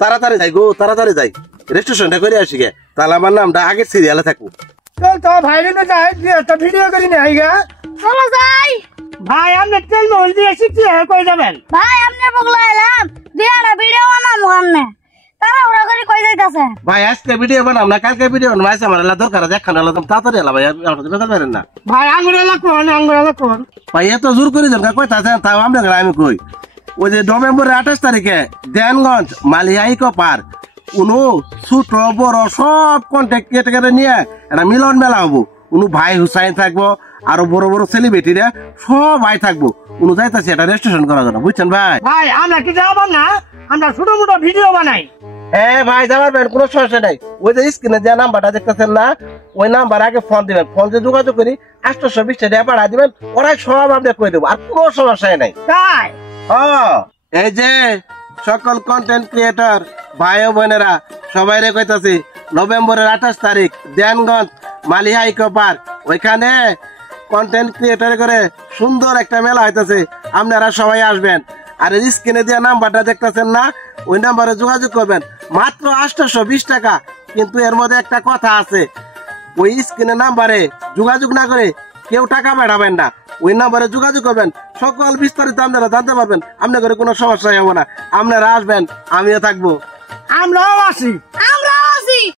তাড়াতাড়ি যাই গো, তাড়াতাড়ি যাই, রেজিস্ট্রেশনটা করে আসি গে, তাহলে আমার নামটা আগের সিরিয়ালে থাকবো। চল তো ভাই রে যাই, একটা ভিডিও করি না আইগা। চলো যাই। ভাই আপনি তেল মহল দিয়ে শিখছি কই যাবেন? ভাই আমনে বগলা এলাম দিয়ারা ভিডিও বানাবো আমনে, তারা ওরা করে কই যাইতাছে? ভাই আজকে ভিডিও বানাম না, কালকে ভিডিও বানাম, আজকে আমার এলা দরকার আছে, একখানা এলাম তাড়াতাড়ি এলা ভাই, আপনাদের বেতন পারেন না ভাই আঙ্গুর এলা কোন ভাই, এত জোর করে যান কইতাছেন, তাও আমরা আমি কই ওই যে নভেম্বরের 28 তারিখে দেনগঞ্জ মালিয়াইকো পার্ক উনু ছোট বড় সব কন্ট্যাক্ট কেটে নিয়ে একটা মিলন মেলা হবো। উনু ভাই হুসাইন থাকবো, আরো বড় বড় সেলিব্রিটিরা সবাই থাকবো। উনু যাইতাছে এটা রেজিস্ট্রেশন করার জন্য, বুঝছেন ভাই? ভাই আমরা কি যাব না? আমরা ছোট মোটো ভিডিও বানাই। হ্যাঁ ভাই যাবার কোনো সমস্যা নাই। ওই যে স্ক্রিনে যে নাম্বারটা দেখতেছেন না, ওই নাম্বার আগে ফোন দিবেন, ফোন দিয়ে যোগাযোগ করি 820 টাকা পাঠা দিবেন, ওরাই সব আপনি কই দেবো, আর কোনো সমস্যাই নাই। তাই এই যে সকল কন্টেন্ট ক্রিয়েটর ভাই ও বোনেরা সবাই রে কইতাছি, নভেম্বরের 28 তারিখ দেনগঞ্জ মালিয়া ইকো পার্ক, ওইখানে কন্টেন্ট ক্রিয়েটর করে সুন্দর একটা মেলা হইতাছে, আপনারা সবাই আসবেন। আর এই স্ক্রিনে যে নাম্বারটা দেখতেছেন না, ওই নাম্বারে যোগাযোগ করবেন, মাত্র 820 টাকা। কিন্তু এর মধ্যে একটা কথা আছে, ওই স্ক্রিনের নাম্বারে যোগাযোগ না করে কেউ টাকা পাঠাবেন না, ওই নাম্বারে যোগাযোগ করবেন, সকল বিস্তারিত আপনারা জানতে পারবেন, আপনাদের কোনো সমস্যা হবে না। আপনারা আসবেন, আমিও থাকবো। আমরাও আসি।